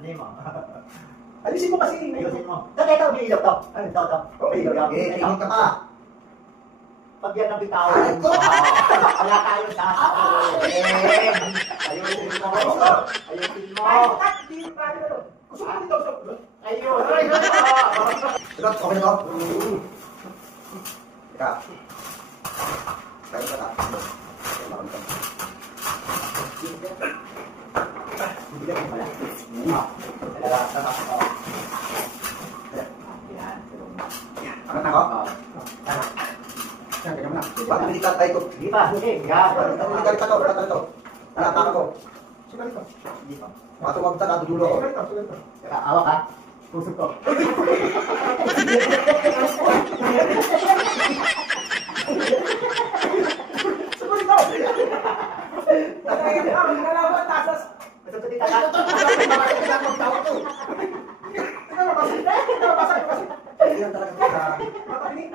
Ano yun mo? Ayusin mo kasi. Ayusin mo. Ito, may ilaw to. Ano ito? May ilaw to. Tingin ka pa. Pag yan ang bitaw. Wala tayo sa ayusin mo. Ayusin mo. Gusto mo dito. Ayun. Ito, okay na to? Teka. Kaya pa ta. Angat na ko? Yan, ganyan mo na. Bakit pinikat tayo ito? Hindi pa. Hindi. Pinikat pa ito. Pinikat ito. Nalatakan ko. Sige dito. Hindi pa. Baka tumawag ka na, dudulo ako. Sige dito. Awak ha. Pusok ko. Sige dito. Kalaban, tasas. Ito tita ka. Yan talaga. Mataling.